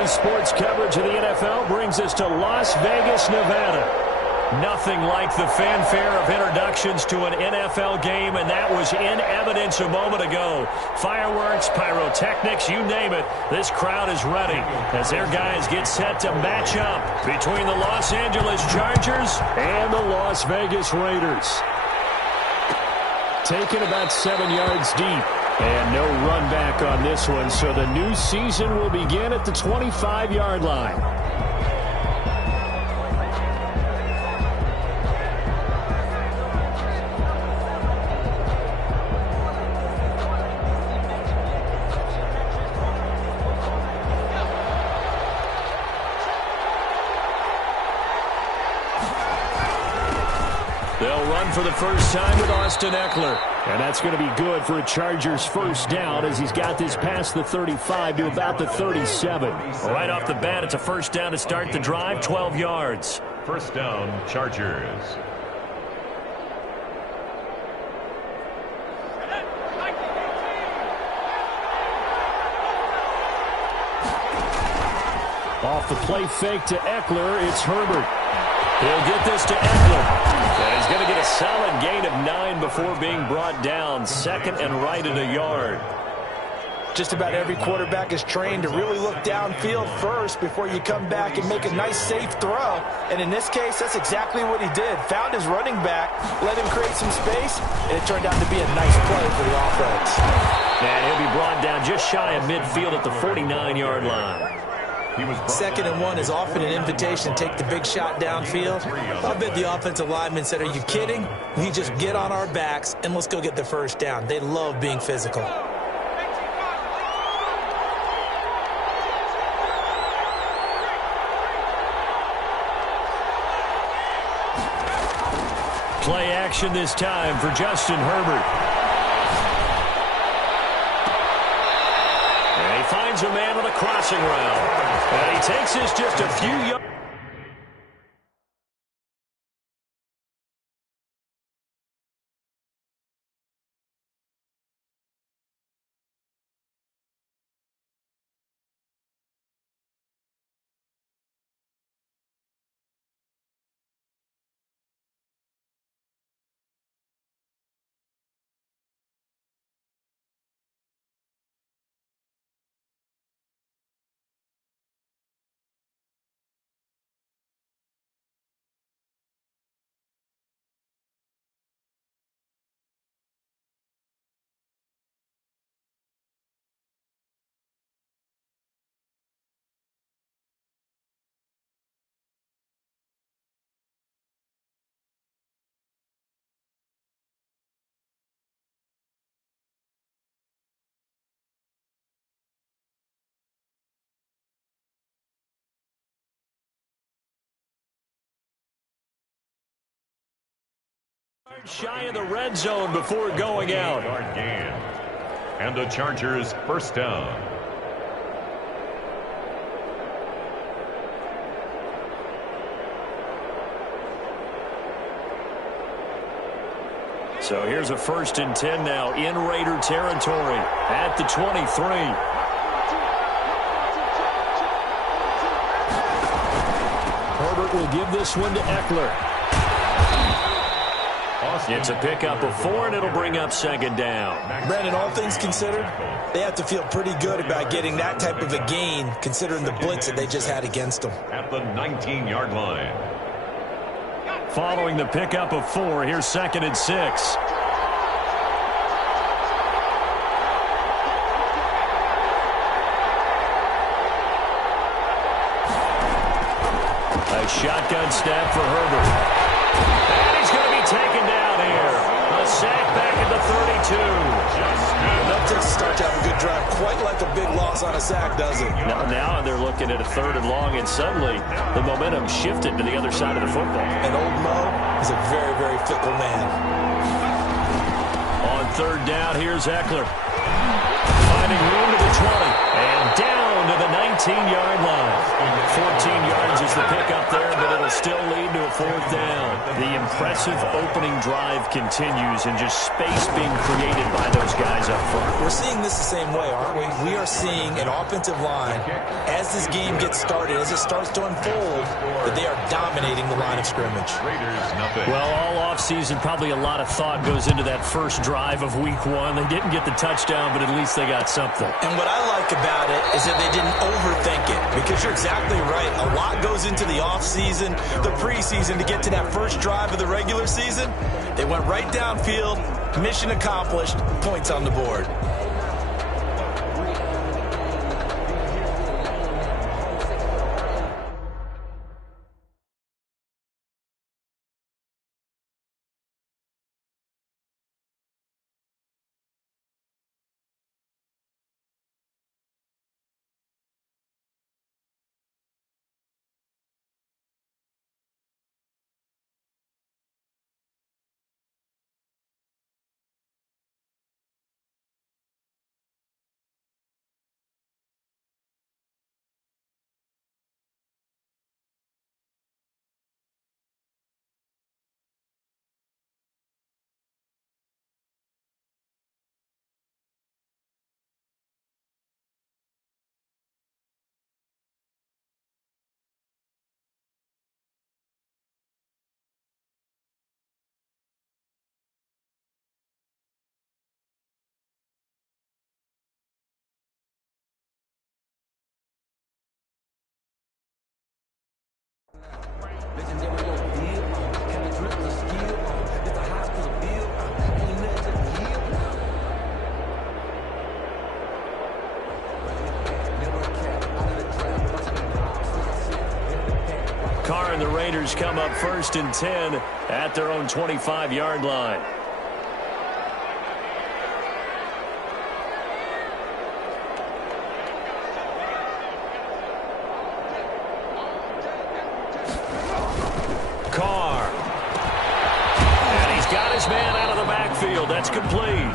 Daily sports coverage of the NFL brings us to Las Vegas, Nevada. Nothing like the fanfare of introductions to an NFL game, and that was in evidence a moment ago. Fireworks, pyrotechnics, you name it. This crowd is ready as their guys get set to match up between the Los Angeles Chargers and the Las Vegas Raiders. Taken about 7 yards deep. And no run back on this one, so the new season will begin at the 25-yard line. They'll run for the first time with Austin Ekeler. And that's going to be good for a Chargers first down as he's got this past the 35 to about the 37. Right off the bat, it's a first down to start the drive, 12 yards. First down, Chargers. Off the play fake to Ekeler, it's Herbert. He'll get this to Ekeler. And he's going to get a solid gain of 9 before being brought down. Second and right at a yard. Just about every quarterback is trained to really look downfield first before you come back and make a nice, safe throw. And in this case, that's exactly what he did. Found his running back, let him create some space, and it turned out to be a nice play for the offense. And he'll be brought down just shy of midfield at the 49-yard line. Second and 1 is often an invitation to take the big shot downfield. I bet the offensive lineman said, are you kidding? We just get on our backs and let's go get the first down. They love being physical. Play action this time for Justin Herbert. And he finds a man on a crossing route. And he takes this just a few yards. Shy of the red zone before going out. And the Chargers first down. So here's a 1st and 10 now in Raider territory at the 23. Herbert will give this one to Ekeler. It's a pickup of 4, and it'll bring up second down. Brandon, all things considered, they have to feel pretty good about getting that type of a gain, considering the blitz that they just had against them. At the 19-yard line. Following the pickup of 4, here's 2nd and 6. A shotgun snap for Herbert. And he's going to be taken down here. A sack back at the 32. That takes a start to have a good drive. Quite like a big loss on a sack, does it? Now they're looking at a 3rd and long, and suddenly the momentum shifted to the other side of the football. And old Mo is a very, very fickle man. On 3rd down, here's Ekeler. Finding room to the 20 and down to the 19-yard line. 14 yards is the pickup there, but it'll still lead to a fourth down. The impressive opening drive continues and just space being created by those guys up front. We're seeing this the same way, aren't we? We are seeing an offensive line, as this game gets started, as it starts to unfold, that they are dominating the line of scrimmage. Raiders, nothing. Well, all offseason, probably a lot of thought goes into that first drive of week one. They didn't get the touchdown, but at least they got something. And what I like about it is that they didn't overthink it, because you're exactly right. A lot goes into the offseason, the preseason, to get to that first drive of the regular season. They went right downfield, mission accomplished, points on the board. Carr and the Raiders come up 1st and 10 at their own 25-yard line. Carr. And he's got his man out of the backfield. That's complete.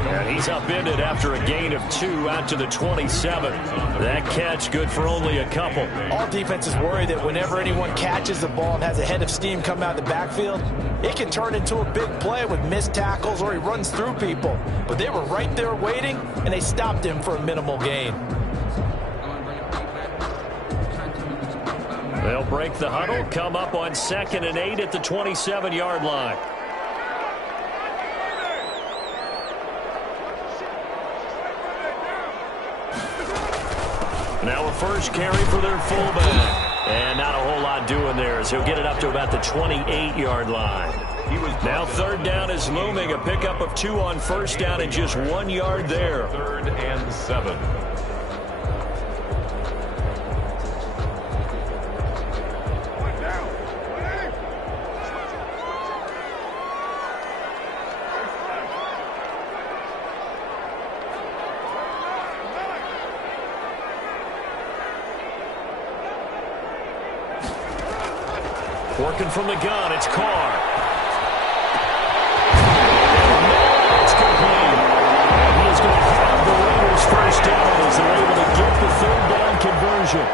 And he's upended after a gain of 2 out to the 27. That catch good for only a couple. All defenses worry that whenever anyone catches the ball and has a head of steam come out of the backfield, it can turn into a big play with missed tackles or he runs through people. But they were right there waiting, and they stopped him for a minimal gain. They'll break the huddle, come up on 2nd and 8 at the 27-yard line. Now a first carry for their fullback. And not a whole lot doing there as he'll get it up to about the 28-yard line. Now 3rd down is looming. A pickup of 2 on 1st down and just 1 yard there. 3rd and 7. Working from the gun, it's Carr. It's complete. And he is going to have the Raiders first down as they're able to get the 3rd down conversion.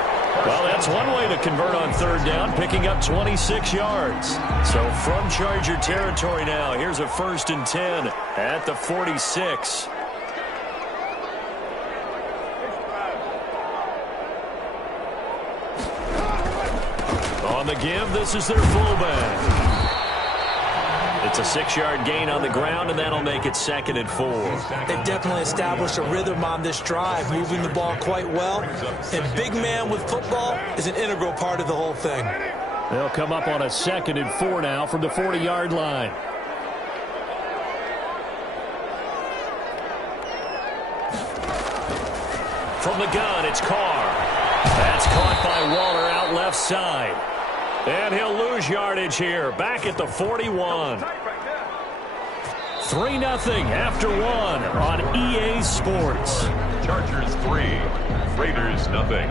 Well, that's one way to convert on 3rd down, picking up 26 yards. So from Charger territory now, here's a 1st and 10 at the 46. On the give, this is their fullback. It's a 6-yard gain on the ground, and that'll make it 2nd and 4. They've definitely established a rhythm on this drive, moving the ball quite well. And big man with football is an integral part of the whole thing. They'll come up on a 2nd and 4 now from the 40-yard line. From the gun, it's Carr. That's caught by Waller out left side. And he'll lose yardage here, back at the 41. 3-0 after 1 on EA Sports. Chargers 3, Raiders nothing.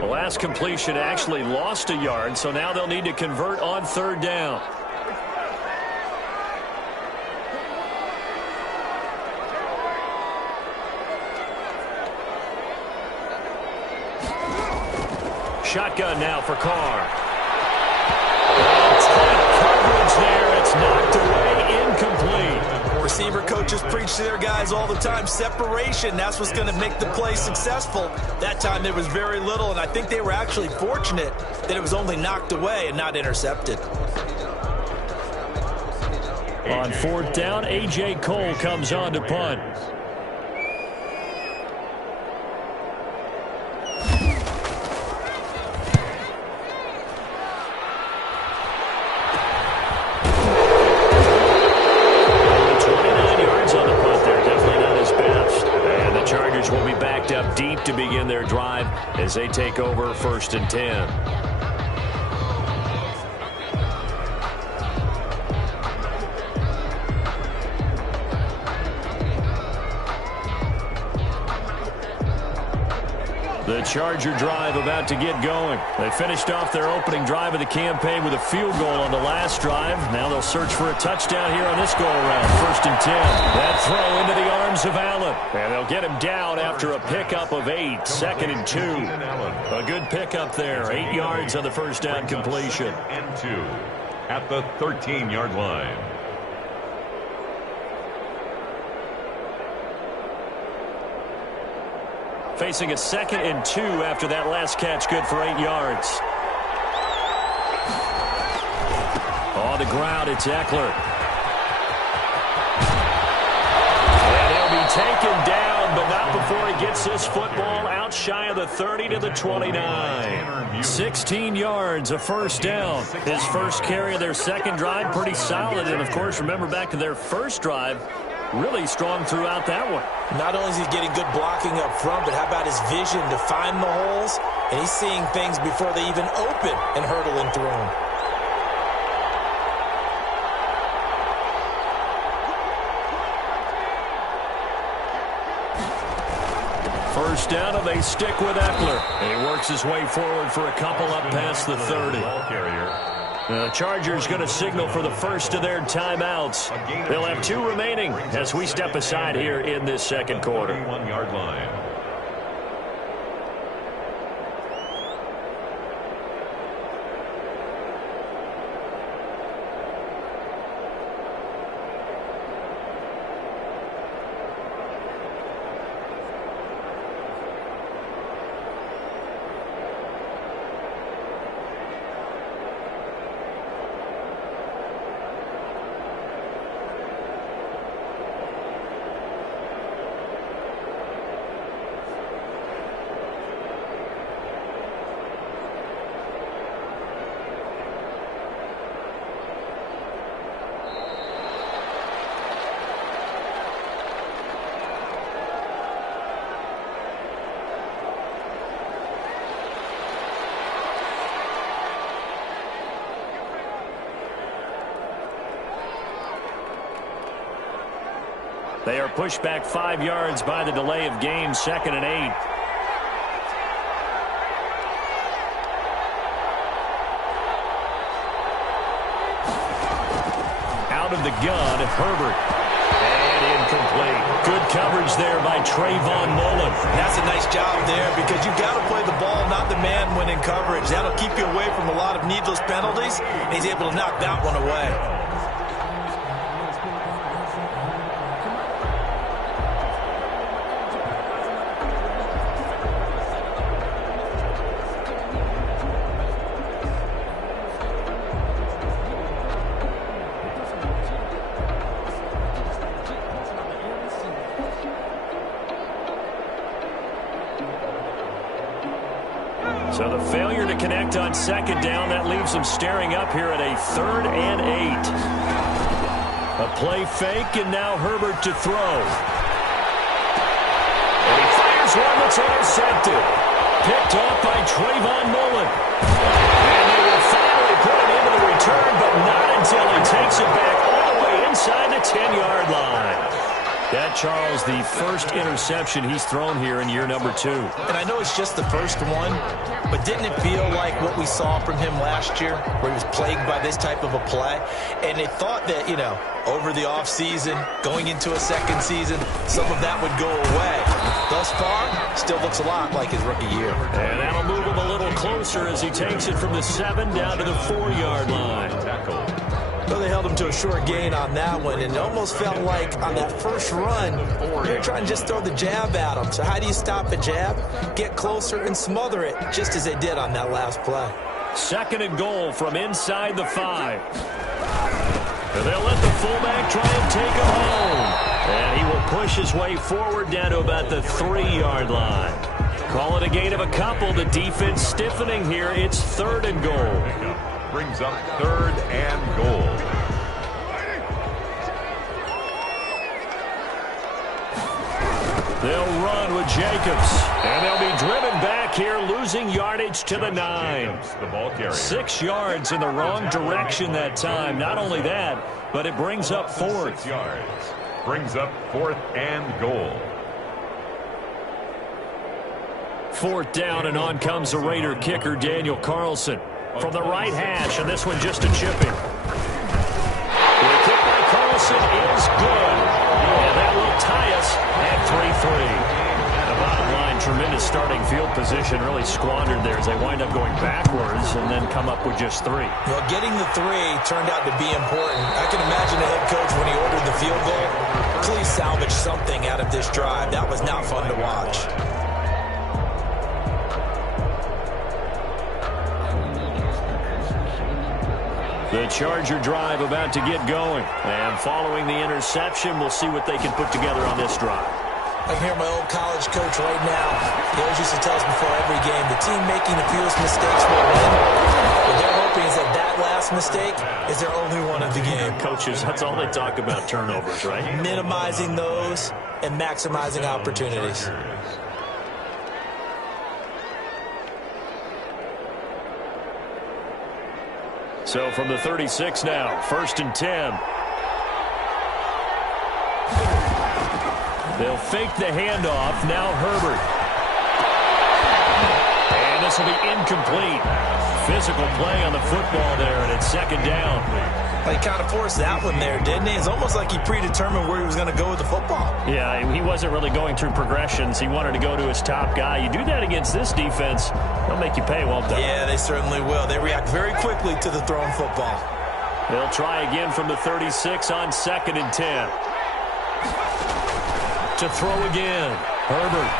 The last completion actually lost a yard, so now they'll need to convert on 3rd down. Shotgun now for Carr. Tight coverage there. It's knocked away, incomplete. Receiver coaches preach to their guys all the time. Separation, that's what's going to make the play successful. That time there was very little, and I think they were actually fortunate that it was only knocked away and not intercepted. On fourth down, A.J. Cole comes on to punt. Will be backed up deep to begin their drive as they take over 1st and 10. The Charger drive about to get going. They finished off their opening drive of the campaign with a field goal on the last drive. Now they'll search for a touchdown here on this go-around. 1st and 10. That throw into the arms of Allen. And they'll get him down after a pickup of 8. 2nd and 2. A good pickup there. 8 yards on the first down completion. And 2 at the 13-yard line. Facing a 2nd and 2 after that last catch, good for 8 yards. On the ground, it's Eckler. And he'll be taken down, but not before he gets this football out shy of the 30 to the 29. 16 yards, a first down. His first carry of their second drive, pretty solid. And, of course, remember back to their first drive, really strong throughout that one. Not only is he getting good blocking up front, but how about his vision to find the holes? And he's seeing things before they even open and hurdling through them. First down, and they stick with Eckler. And he works his way forward for a couple up past the 30. The Chargers going to signal for the first of their timeouts. They'll have 2 remaining as we step aside here in this second quarter. 1-yard line. They are pushed back 5 yards by the delay of game, 2nd and 8. Out of the gun, Herbert. And incomplete. Good coverage there by Trayvon Mullen. That's a nice job there because you've got to play the ball, not the man when in coverage. That'll keep you away from a lot of needless penalties, and he's able to knock that one away. So the failure to connect on second down, that leaves them staring up here at a 3rd and 8. A play fake, and now Herbert to throw. And he fires one that's intercepted. Picked off by Trayvon Mullen. And they will finally put it into the return, but not until he takes it back all the way inside the 10-yard line. That Charles, the first interception he's thrown here in year number 2. And I know it's just the first one, but didn't it feel like what we saw from him last year, where he was plagued by this type of a play? And they thought that, over the offseason, going into a second season, some of that would go away. Thus far, still looks a lot like his rookie year. And that'll move him a little closer as he takes it from the 7 down to the 4-yard line. Well, they held him to a short gain on that one, and it almost felt like on that first run, they were trying to just throw the jab at him. So how do you stop a jab? Get closer and smother it, just as they did on that last play. 2nd and goal from inside the 5. And they'll let the fullback try and take him home. And he will push his way forward down to about the 3-yard line. Call it a gain of a couple. The defense stiffening here. It's 3rd and goal. Brings up 3rd and goal. They'll run with Jacobs. And they'll be driven back here, losing yardage to the 9. The ball carrier. 6 yards in the wrong direction that time. Not only that, but it brings up 4th. 6 yards. Brings up 4th and goal. 4th down, and on comes the Raider kicker, Daniel Carlson. From the right hash, and this one just a chipping. The kick by Carlson is good. And that will tie us at 3-3. The bottom line, tremendous starting field position, really squandered there as they wind up going backwards and then come up with just 3. Well, getting the 3 turned out to be important. I can imagine the head coach, when he ordered the field goal, please salvage something out of this drive. That was not fun to watch. The Charger drive about to get going. And following the interception, we'll see what they can put together on this drive. I can hear my old college coach right now. He always used to tell us before every game, the team making the fewest mistakes will win. What they're hoping is that that last mistake is their only one of the game. Coaches, that's all they talk about, turnovers, right? Minimizing those and maximizing opportunities. So from the 36 now, 1st and 10. They'll fake the handoff. Now Herbert. And this will be incomplete. Physical play on the football there, and it's 2nd down. He kind of forced that one there, didn't he? It's almost like he predetermined where he was going to go with the football. Yeah, he wasn't really going through progressions. He wanted to go to his top guy. You do that against this defense, they'll make you pay, won't they? Yeah, they certainly will. They react very quickly to the thrown football. They'll try again from the 36 on 2nd and 10. To throw again. Herbert.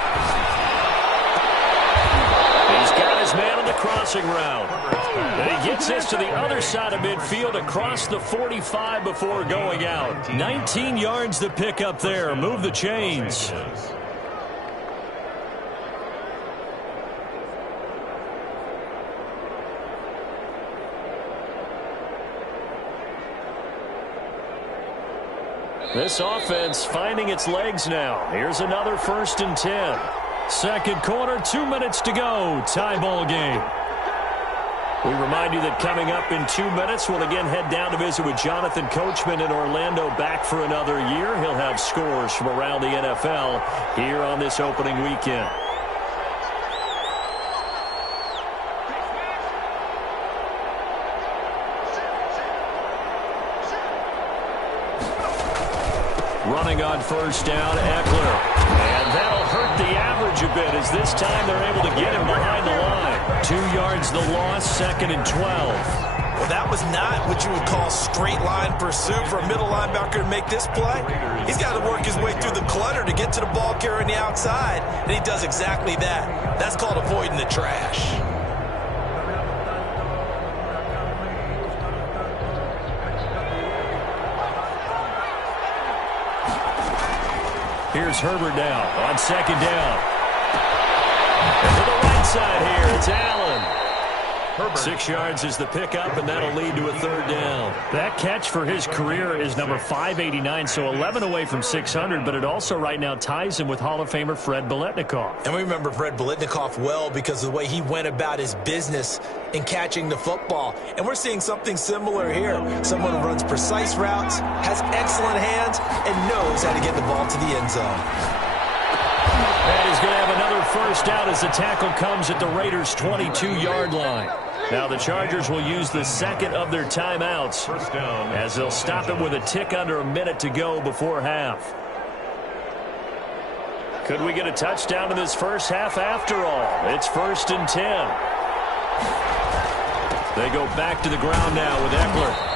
He's got his man on the crossing route. And he gets this to the other side of midfield across the 45 before going out. 19 yards to pick up there. Move the chains. This offense finding its legs now. Here's another 1st and 10. 2nd quarter, 2 minutes to go. Tie ball game. We remind you that coming up in 2 minutes, we'll again head down to visit with Jonathan Coachman in Orlando, back for another year. He'll have scores from around the NFL here on this opening weekend. Running on 1st down, Eckler. And that'll hurt the average a bit as this time they're able to get him behind the line. 2 yards the loss, 2nd and 12. Well, that was not what you would call straight line pursuit for a middle linebacker to make this play. He's got to work his way through the clutter to get to the ball carrier on the outside, and he does exactly that. That's called avoiding the trash. Here's Herbert now on 2nd down. And to the right side here, it's Allen. Herbert. 6 yards is the pickup, and that'll lead to a third down. That catch for his career is number 589, so 11 away from 600, but it also right now ties him with Hall of Famer Fred Biletnikoff. And we remember Fred Biletnikoff well because of the way he went about his business in catching the football. And we're seeing something similar here. Someone who runs precise routes, has excellent hands, and knows how to get the ball to the end zone. And he's going to have another first down as the tackle comes at the Raiders' 22-yard line. Now the Chargers will use the second of their timeouts First down. as they'll stop it with a tick under a minute to go before half. Could we get a touchdown in this first half after all? It's 1st and 10. They go back to the ground now with Eckler.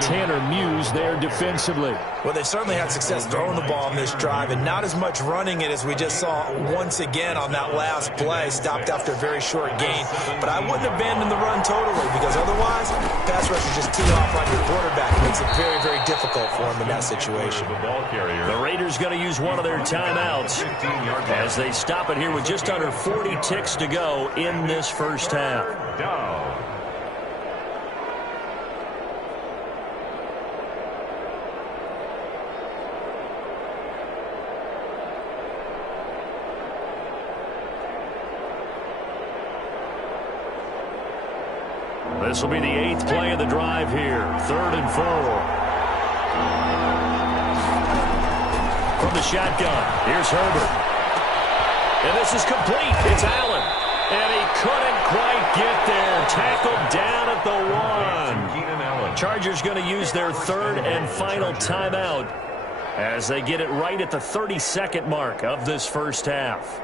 Tanner Muse there defensively. Well, they've certainly had success throwing the ball on this drive and not as much running it as we just saw once again on that last play. Stopped after a very short gain. But I wouldn't abandon the run totally because otherwise, pass rushers just tee off on your quarterback. It makes it very, very difficult for him in that situation. The Raiders going to use one of their timeouts as they stop it here with just under 40 ticks to go in this first half. Down. This will be the 8th play of the drive here. 3rd and 4. From the shotgun, here's Herbert. And this is complete. It's Allen. And he couldn't quite get there. Tackled down at the 1. Chargers going to use their 3rd and final timeout as they get it right at the 32nd mark of this first half.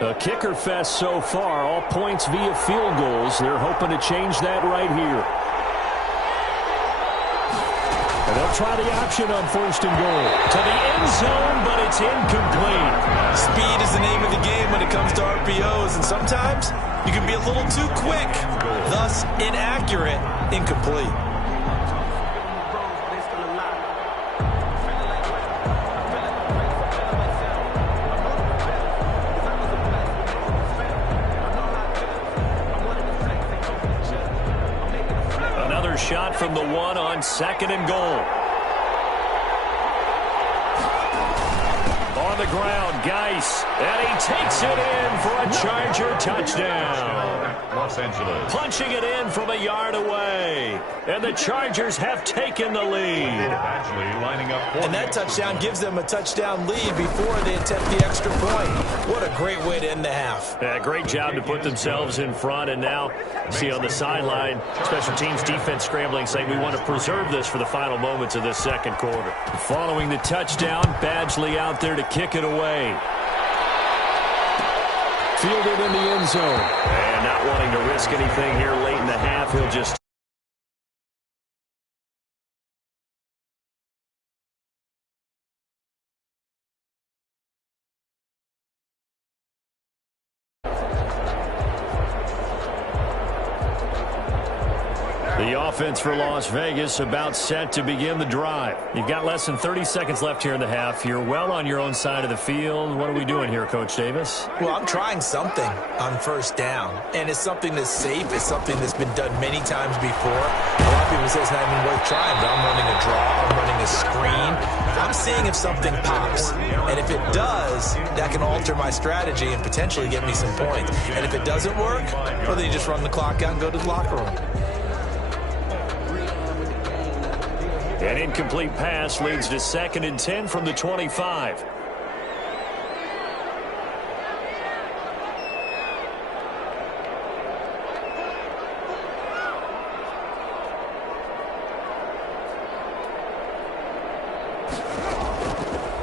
A kicker fest so far, all points via field goals. They're hoping to change that right here. And they'll try the option on 1st and goal. To the end zone, but it's incomplete. Speed is the name of the game when it comes to RPOs, and sometimes you can be a little too quick, thus inaccurate, incomplete. Shot from the 1 on 2nd and goal. On the ground, Geis, and he takes it in for a Charger touchdown. Los Angeles. Punching it in from a yard away. And the Chargers have taken the lead. Actually lining up for and that touchdown gives them a touchdown lead before they attempt the extra point. What a great way to end the half. Yeah, great job to put themselves in front. And now, see on the sideline, special teams defense scrambling, saying we want to preserve this for the final moments of this second quarter. Following the touchdown, Badgley out there to kick it away. Fielded in the end zone. And not wanting to risk anything here late in the half, he'll just... The offense for Las Vegas about set to begin the drive. You've got less than 30 seconds left here in the half. You're well on your own side of the field. What are we doing here, Coach Davis? Well, I'm trying something on 1st down, and it's something that's safe. It's something that's been done many times before. A lot of people say it's not even worth trying, but I'm running a draw. I'm running a screen. I'm seeing if something pops, and if it does, that can alter my strategy and potentially get me some points. And if it doesn't work, well, then you just run the clock out and go to the locker room. An incomplete pass leads to 2nd and 10 from the 25.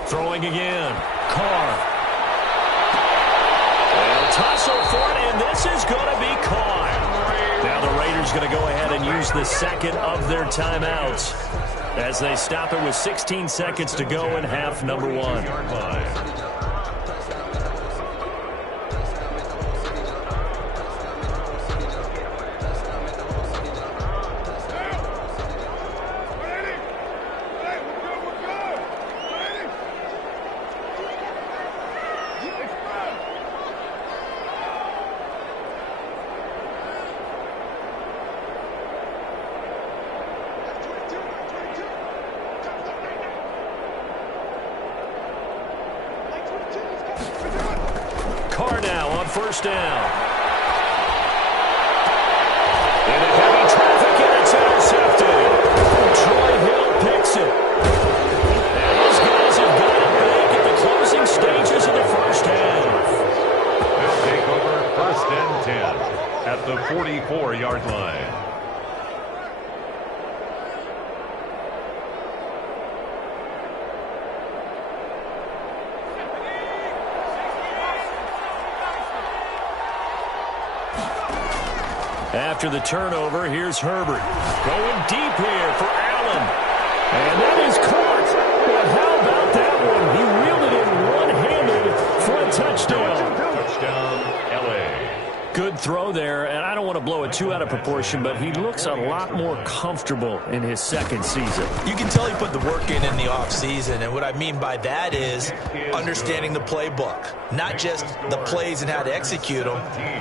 Throwing again. Carr. They'll tussle for it, and this is going to be caught. Now the Raiders going to go ahead and use the second of their timeouts as they stop it with 16 seconds to go in half number 1. Carr now on first down. Into heavy traffic, and it's intercepted. Troy Hill picks it. And those guys have got it back at the closing stages of the first half. They'll take over first and 10 at the 44-yard line. After the turnover, here's Herbert. Going deep here for Allen. And that is caught. Well, how about that one? He reeled it in one-handed for a touchdown. Touchdown, L.A. Good throw there, and I don't want to blow it too out of proportion, but he looks a lot more comfortable in his second season. You can tell he put the work in the offseason, and what I mean by that is understanding the playbook. Not just the plays and how to execute them,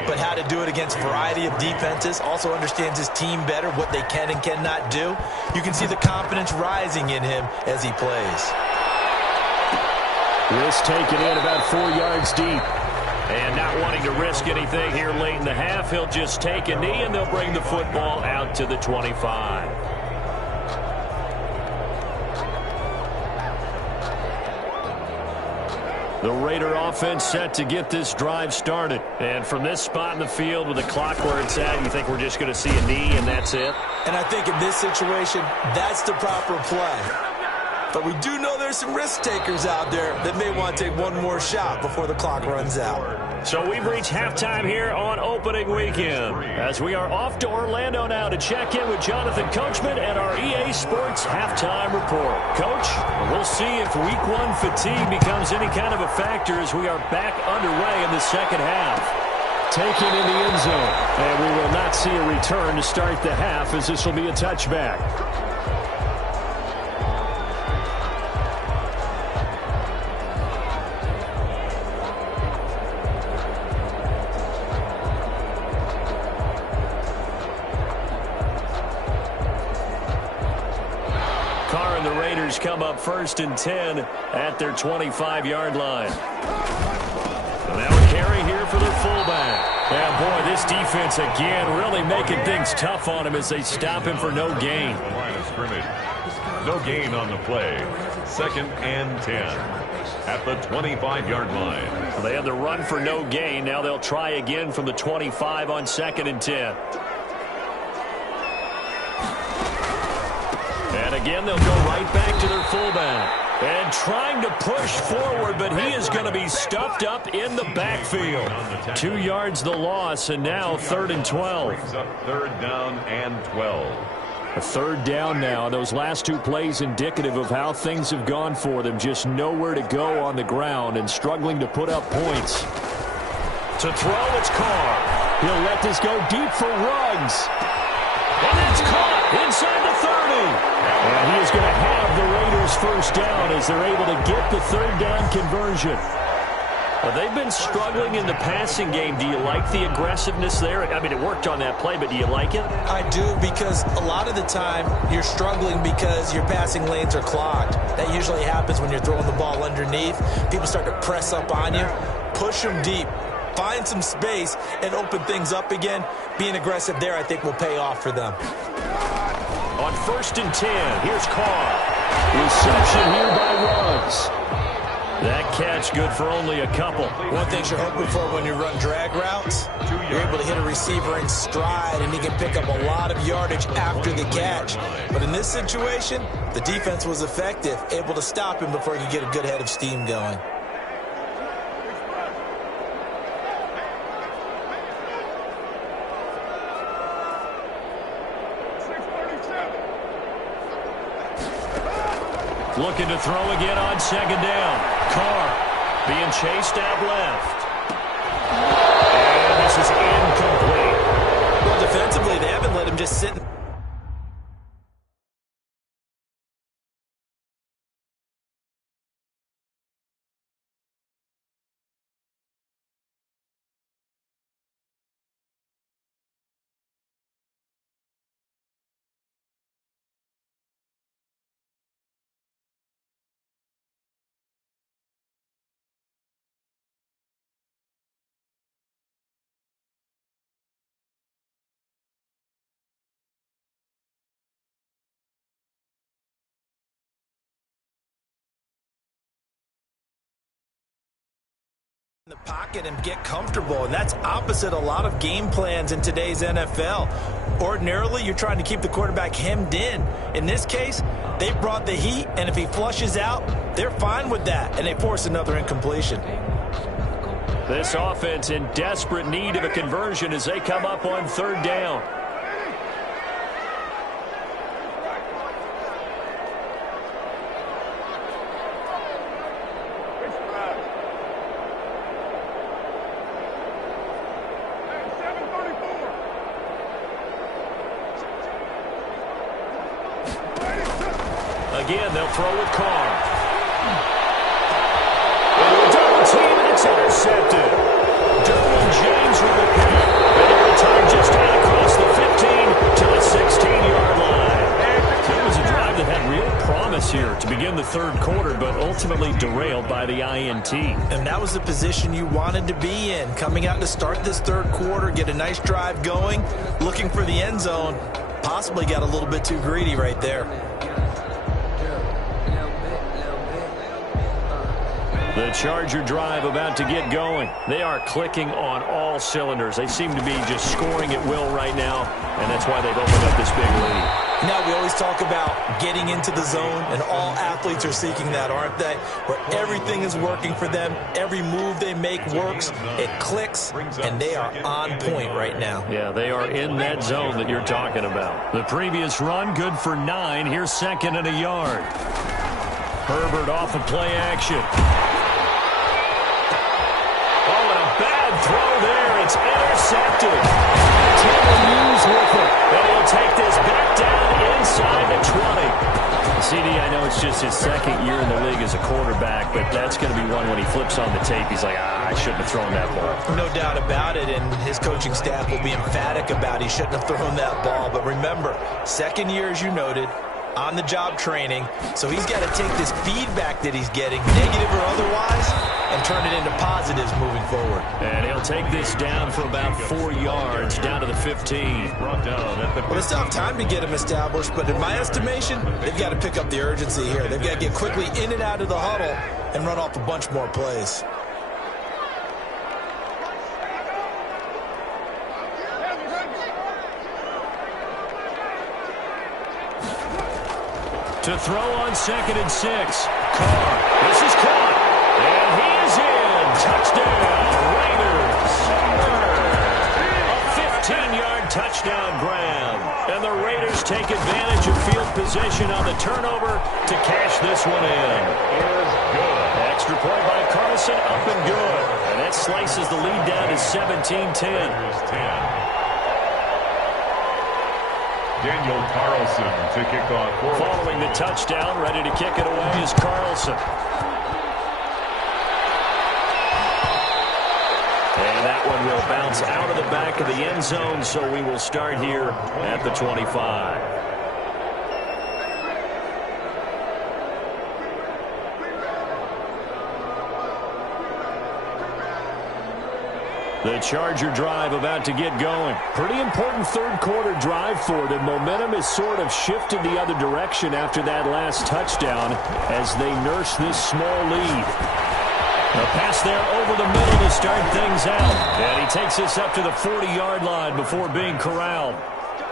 but how to do it against a variety of defenses. Also understands his team better, what they can and cannot do. You can see the confidence rising in him as he plays. This taken in about 4 yards deep. And not wanting to risk anything here late in the half, he'll just take a knee, and they'll bring the football out to the 25. The Raider offense set to get this drive started. And from this spot in the field with the clock where it's at, you think we're just going to see a knee and that's it? And I think in this situation, that's the proper play. But we do know there's some risk takers out there that may want to take one more shot before the clock runs out. So we've reached halftime here on opening weekend, as we are off to Orlando now to check in with Jonathan Coachman and our EA Sports halftime report. Coach, we'll see if week one fatigue becomes any kind of a factor as we are back underway in the second half. Taken in the end zone, and we will not see a return to start the half, as this will be a touchback. Come up first and 10 at their 25-yard line. So now a carry here for their fullback. Yeah, boy, this defense again really making things tough on him as they stop him for no gain. The line of scrimmage. No gain on the play. Second and 10 at the 25-yard line. Well, they had the run for no gain. Now they'll try again from the 25 on second and 10. And again, they'll go right back to their fullback. And trying to push forward, but he is going to be stuffed up in the backfield. 2 yards the loss, and now third and 12. Brings up third down and 12. A third down now. Those last two plays indicative of how things have gone for them. Just nowhere to go on the ground and struggling to put up points. To throw, it's Carr. He'll let this go deep for Ruggs. And that's caught inside the 30. And he is going to have the Raiders first down as they're able to get the third down conversion. Well, they've been struggling in the passing game. Do you like the aggressiveness there? I mean, it worked on that play, but do you like it? I do, because a lot of the time you're struggling because your passing lanes are clogged. That usually happens when you're throwing the ball underneath. People start to press up on you. Push them deep. Find some space and open things up again. Being aggressive there, I think, will pay off for them. On first and 10, here's Carr. Reception here by Ruggs. That catch good for only a couple. One thing you're hoping for when you run drag routes, you're able to hit a receiver in stride, and he can pick up a lot of yardage after the catch. But in this situation, the defense was effective, able to stop him before he could get a good head of steam going. Looking to throw again on second down. Carr being chased out left. And this is incomplete. Well, defensively, they haven't let him just sit The pocket and get comfortable, and that's opposite a lot of game plans in today's NFL. Ordinarily, you're trying to keep the quarterback hemmed in. In this case, they brought the heat, and if he flushes out, they're fine with that, and they force another incompletion. This offense in desperate need of a conversion as they come up on third down. Again, they'll throw with Carr. Into a double team, and it's intercepted. Derwin James with the pick. And he'll return just out across the 15 to the 16-yard line. It was a drive that had real promise here to begin the third quarter, but ultimately derailed by the INT. And that was the position you wanted to be in. Coming out to start this third quarter, get a nice drive going, looking for the end zone. Possibly got a little bit too greedy right there. The Charger drive about to get going. They are clicking on all cylinders. They seem to be just scoring at will right now, and that's why they've opened up this big lead. Now, we always talk about getting into the zone, and all athletes are seeking that, aren't they? Where everything is working for them. Every move they make works. It clicks, and they are on point right now. Yeah, they are in that zone that you're talking about. The previous run, good for 9. Here's second and a yard. Herbert off of play action. Throw there, it's intercepted. Taylor Hughes with it, and he'll take this back down inside the 20. CD, I know it's just his second year in the league as a quarterback, but that's going to be one when he flips on the tape. He's like, I shouldn't have thrown that ball. No doubt about it, and his coaching staff will be emphatic about he shouldn't have thrown that ball. But remember, second year, as you noted, on-the-job training, so he's got to take this feedback that he's getting, negative or otherwise, and turn it into positives moving forward. And he'll take this down for about 4 yards, down to the 15. Brought down at the Well, they still have time to get him established, but in my estimation, they've got to pick up the urgency here. They've got to get quickly in and out of the huddle and run off a bunch more plays. To throw on 2nd and 6. Carr. This is caught. And he is in. Touchdown, Raiders. A 15-yard touchdown grab. And the Raiders take advantage of field position on the turnover to cash this one in. Extra point by Carlson, up and good. And that slices the lead down to 17-10. Daniel Carlson to kick off. Following the touchdown, ready to kick it away is Carlson. And that one will bounce out of the back of the end zone, so we will start here at the 25. The Charger drive about to get going. Pretty important third quarter drive for them. Momentum has sort of shifted the other direction after that last touchdown as they nurse this small lead. A pass there over the middle to start things out. And he takes this up to the 40-yard line before being corralled.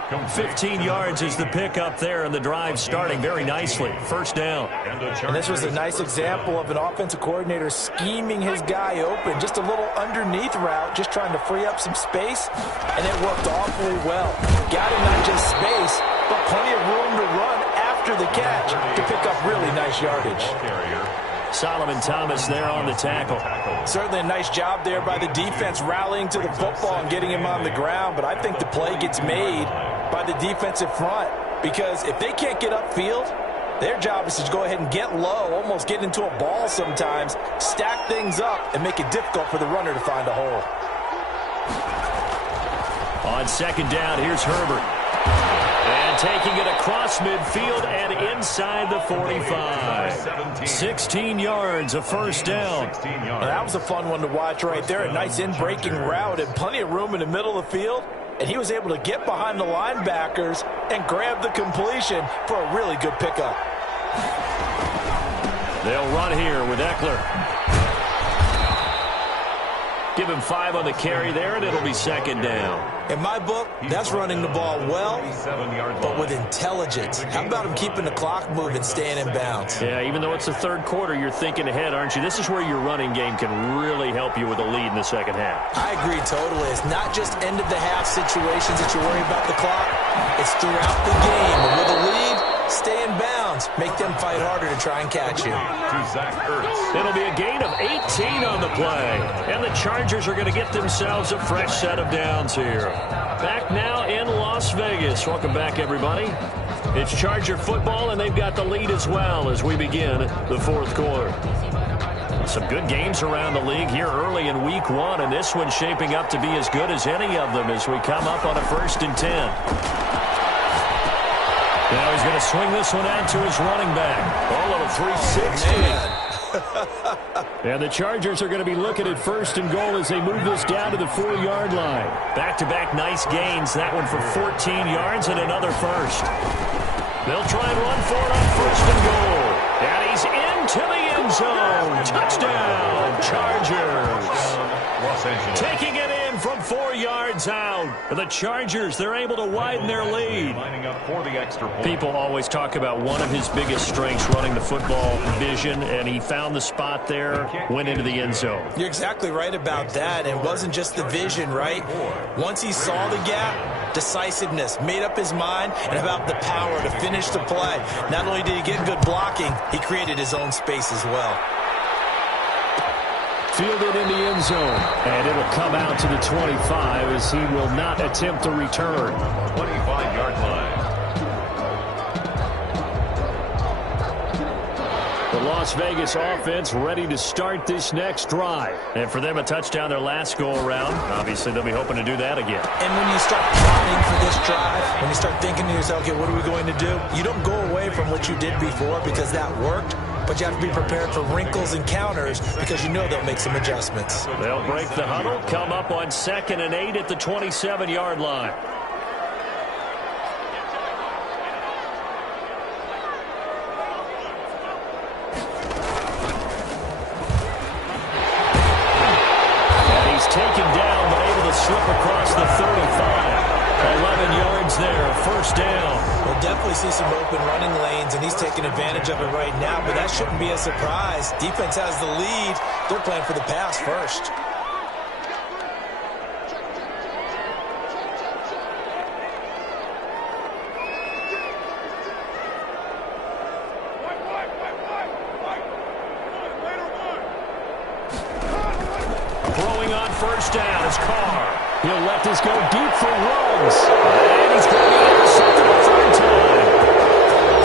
15 yards is the pickup there, and the drive starting very nicely. First down. And this was a nice example of an offensive coordinator scheming his guy open. Just a little underneath route, just trying to free up some space, and it worked awfully well. Got him not just space, but plenty of room to run after the catch to pick up really nice yardage. Solomon Thomas there on the tackle. Certainly a nice job there by the defense rallying to the football and getting him on the ground, but I think the play gets made by the defensive front, because if they can't get upfield, their job is to go ahead and get low, almost get into a ball sometimes, stack things up, and make it difficult for the runner to find a hole. On second down, here's Herbert. And taking it across midfield and inside the 45. 16 yards, a first down. And that was a fun one to watch right there. A nice in-breaking route and plenty of room in the middle of the field. And he was able to get behind the linebackers and grab the completion for a really good pickup. They'll run here with Eckler. Give him 5 on the carry there, and it'll be second down. In my book, that's running the ball well, but with intelligence. How about him keeping the clock moving, staying in bounds? Yeah, even though it's the third quarter, you're thinking ahead, aren't you? This is where your running game can really help you with a lead in the second half. I agree totally. It's not just end-of-the-half situations that you worry about the clock. It's throughout the game. And with a lead, stay in bounds. Make them fight harder to try and catch you. It'll be a gain of 18 on the play. And the Chargers are going to get themselves a fresh set of downs here. Back now in Las Vegas. Welcome back, everybody. It's Charger football, and they've got the lead as well as we begin the fourth quarter. Some good games around the league here early in week 1, and this one's shaping up to be as good as any of them as we come up on a 1st and 10. Now he's going to swing this one out to his running back. A little 360. And the Chargers are going to be looking at 1st and goal as they move this down to the 4-yard line. Back-to-back nice gains. That one for 14 yards and another first. They'll try and run for it on 1st and goal. And he's into the end zone. Touchdown, Chargers. Los Angeles. Taking it in from 4 yards out. The Chargers, they're able to widen their lead. Lining up for the extra point. People always talk about one of his biggest strengths, running the football, vision, and he found the spot there, went into the end zone. You're exactly right about that. It wasn't just the vision, right? Once he saw the gap, decisiveness, made up his mind, and about the power to finish the play. Not only did he get good blocking, he created his own space as well. Fielded in the end zone, and it'll come out to the 25 as he will not attempt to return. 25-yard line. The Las Vegas offense ready to start this next drive. And for them, a touchdown their last go-around. Obviously, they'll be hoping to do that again. And when you start plotting for this drive, when you start thinking to yourself, okay, what are we going to do? You don't go away from what you did before because that worked. But you have to be prepared for wrinkles and counters because you know they'll make some adjustments. They'll break the huddle, come up on 2nd and 8 at the 27-yard line. And he's taken down but able to slip across the 35. 11 yards there, 1st down. We'll definitely see some open running lanes, and he's taking advantage of it right now, but that shouldn't be a surprise. Defense has the lead. They're playing for the pass first. Throwing on 1st down is Carr. He'll let this go deep for Ruggs. And he's going to be intercepted a 3rd time.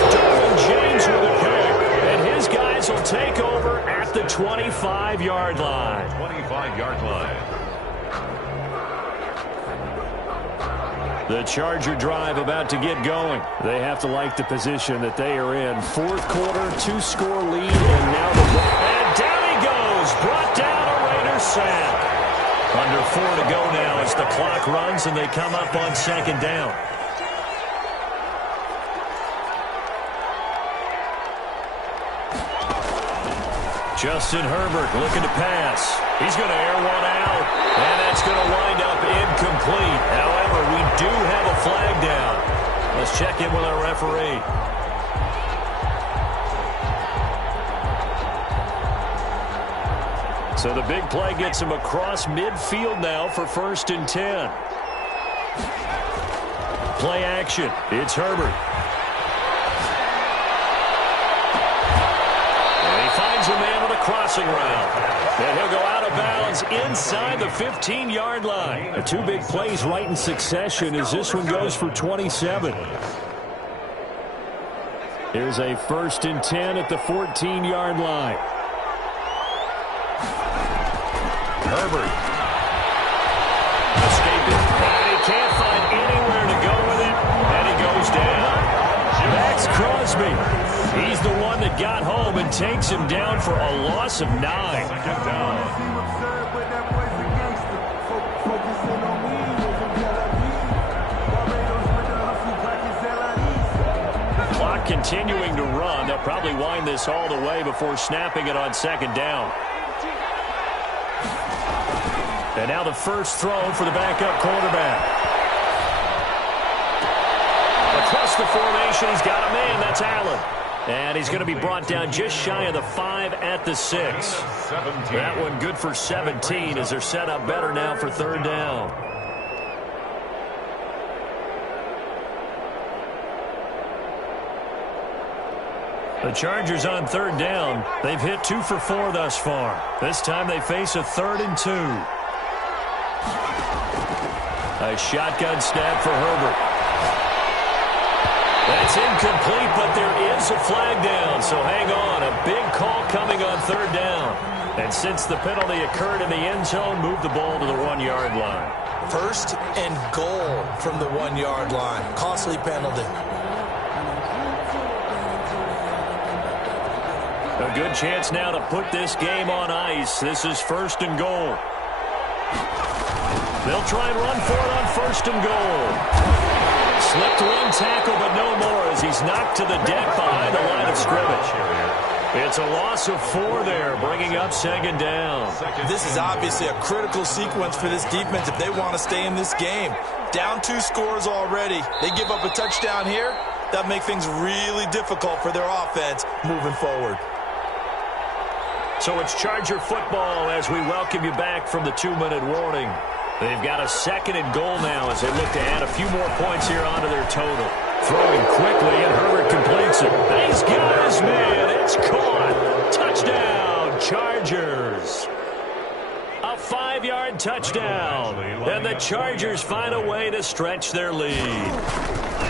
Derwin James with a pick. And his guys will take over at the 25-yard line. 25-yard line. The Charger drive about to get going. They have to like the position that they are in. 4th quarter, 2-score lead, and now the ball. And down he goes. Brought down a Raiders sack. Under 4 to go now as the clock runs and they come up on 2nd down. Justin Herbert looking to pass. He's going to air one out, and that's going to wind up incomplete. However, we do have a flag down. Let's check in with our referee. So the big play gets him across midfield now for 1st and 10. Play action. It's Herbert. And he finds a man on a crossing route. And he'll go out of bounds inside the 15-yard line. The 2 big plays right in succession as this one goes for 27. Here's a 1st and 10 at the 14-yard line. Herbert. Escaping. And he can't find anywhere to go with it. And he goes down. Max Crosby. He's the one that got home and takes him down for a loss of 9. Second down. Clock continuing to run. They'll probably wind this all the way before snapping it on 2nd down. And now the first throw for the backup quarterback. Across the formation, he's got a man. That's Allen. And he's going to be brought down just shy of the 5 at the 6. That one good for 17 as they're set up better now for third down. The Chargers on third down. They've hit 2 for 4 thus far. This time they face a 3rd and 2. A shotgun snap for Herbert. That's incomplete, but there is a flag down, so hang on. A big call coming on third down. And since the penalty occurred in the end zone, move the ball to the 1-yard line. 1st and goal from the 1-yard line. Costly penalty. A good chance now to put this game on ice. This is 1st and goal. They'll try and run for it on 1st and goal. Slipped one tackle, but no more as he's knocked to the deck behind the line of scrimmage. It's a loss of 4 there, bringing up 2nd down. This is obviously a critical sequence for this defense if they want to stay in this game. Down 2 scores already. They give up a touchdown here. That make things really difficult for their offense moving forward. So it's Charger football as we welcome you back from the 2-minute warning. They've got a 2nd and goal now as they look to add a few more points here onto their total. Throwing quickly, and Herbert completes it. He's got his man. It's caught. Touchdown, Chargers. A 5-yard touchdown. And the Chargers find a way to stretch their lead.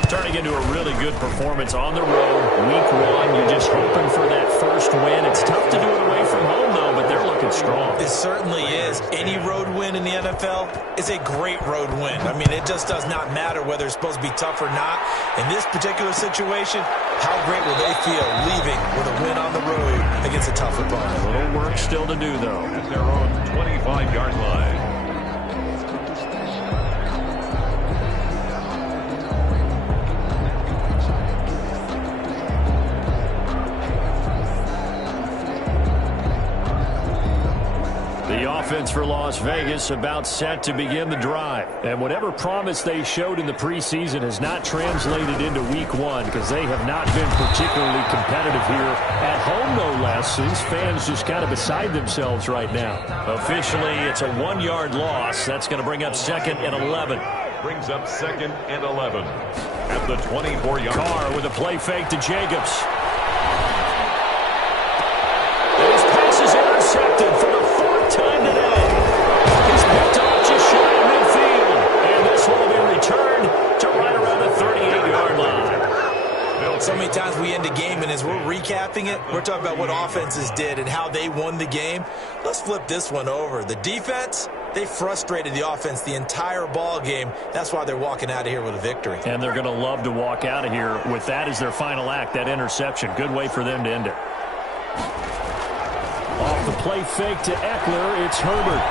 Turning into a really good performance on the road. Week 1, you're just hoping for that first win. It's tough to do it away from home, though, but they're looking strong. It certainly is. Any road win in the NFL is a great road win. I mean, it just does not matter whether it's supposed to be tough or not. In this particular situation, how great will they feel leaving with a win on the road against a tough opponent? A little work still to do, though. At their own 25-yard line. The offense for Las Vegas about set to begin the drive. And whatever promise they showed in the preseason has not translated into week 1 because they have not been particularly competitive here at home, no less. These fans just kind of beside themselves right now. Officially, it's a 1-yard loss. That's going to bring up 2nd and 11. Brings up 2nd and 11 at the 24-yard line. Carr with a play fake to Jacobs. His pass is intercepted for the 4th time today. He's picked off just shy of midfield. And this one will be returned to right around the 38-yard line. So many times we end a game, and as we're recapping it, we're talking about what offenses did and how they won the game. Let's flip this one over. The defense, they frustrated the offense the entire ball game. That's why they're walking out of here with a victory. And they're going to love to walk out of here with that as their final act, that interception. Good way for them to end it. Off the play fake to Eckler, it's Herbert.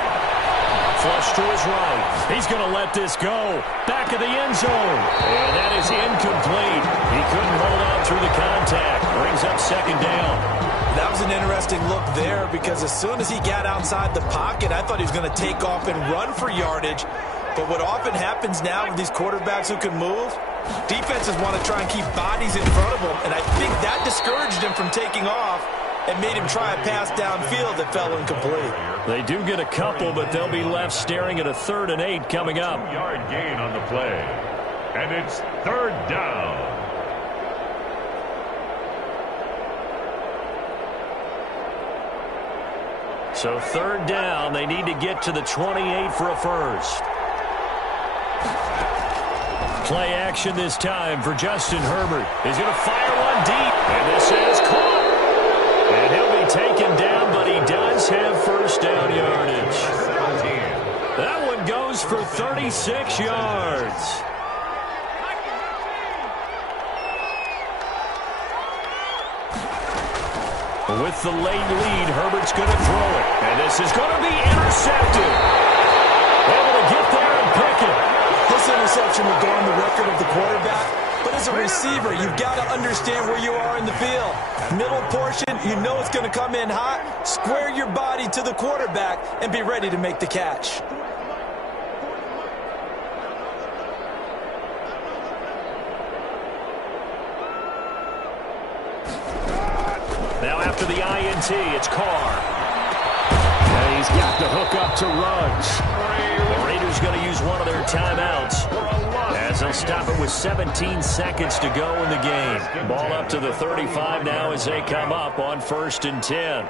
Flush to his right. He's going to let this go. Back of the end zone. And that is incomplete. He couldn't hold on through the contact. Brings up 2nd down. That was an interesting look there because as soon as he got outside the pocket, I thought he was going to take off and run for yardage. But what often happens now with these quarterbacks who can move, defenses want to try and keep bodies in front of them. And I think that discouraged him from taking off and made him try a pass downfield that fell incomplete. They do get a couple, but they'll be left staring at a 3rd and 8 coming up. Yard gain on the play. And it's 3rd down. So 3rd down, they need to get to the 28 for a first. Play action this time for Justin Herbert. He's going to fire one deep, and this is caught. And he'll be taken down, but he does have first down yardage. That one goes for 36 yards. With the late lead, Herbert's going to throw it. And this is going to be intercepted. Able to get there and pick it. This interception will go on the record of the quarterback. But as a receiver, you've got to understand where you are in the field. Middle portion, you know it's going to come in hot. Square your body to the quarterback and be ready to make the catch. INT. It's Carr. And he's got the hook up to Ruggs. The Raiders going to use one of their timeouts as they'll stop it with 17 seconds to go in the game. Ball up to the 35 now as they come up on 1st and 10.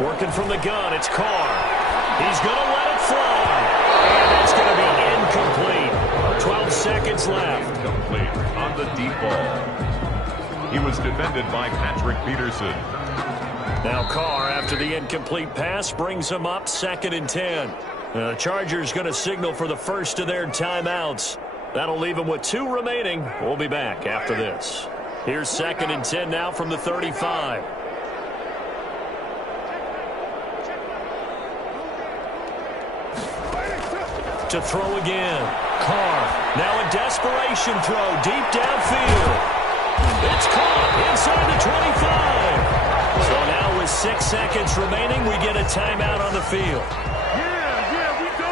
Working from the gun, it's Carr. He's going to let it fly. And it's going to be incomplete. 12 seconds left. Complete on the deep ball. He was defended by Patrick Peterson. Now Carr, after the incomplete pass, brings him up 2nd and 10. The Chargers going to signal for the first of their timeouts. That'll leave them with 2 remaining. We'll be back after this. Here's 2nd and 10 now from the 35. To throw again. Carr. Now a desperation throw deep downfield. It's caught inside the 25. So now with 6 seconds remaining, we get a timeout on the field.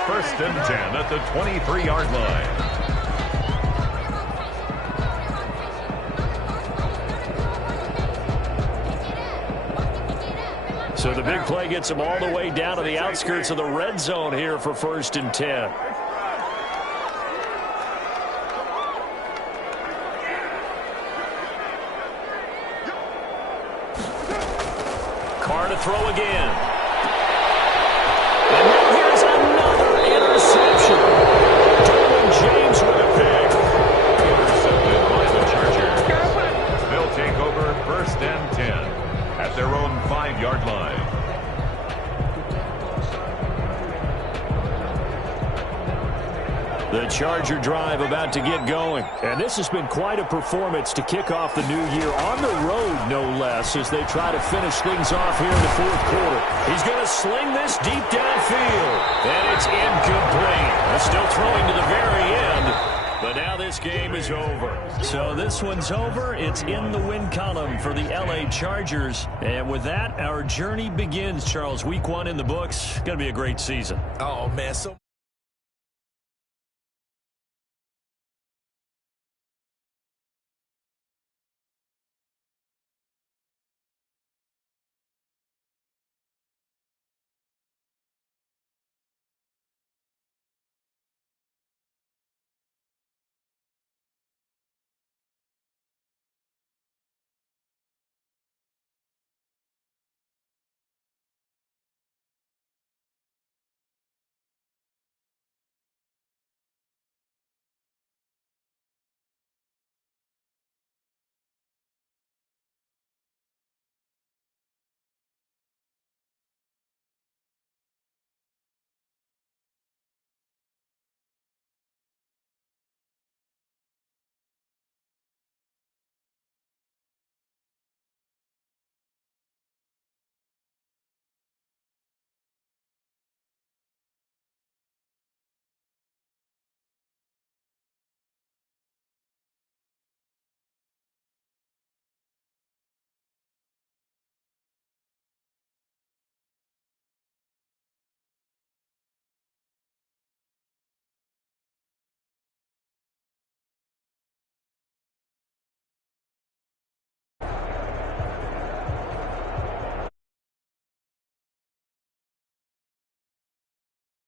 First and 10 at the 23-yard line. So the big play gets them all the way down to the outskirts of the red zone here for 1st and 10. Carr to throw again. And now here's another interception. Derwin James with a pick. Intercepted by the Chargers. They'll take over 1st and 10 at their own 5-yard line. The Charger drive about to get going. And this has been quite a performance to kick off the new year on the road, no less, as they try to finish things off here in the 4th quarter. He's going to sling this deep downfield. And it's incomplete. They're still throwing to the very end. But now this game is over. So this one's over. It's in the win column for the LA Chargers. And with that, our journey begins, Charles. Week 1 in the books. Going to be a great season. Oh, man. So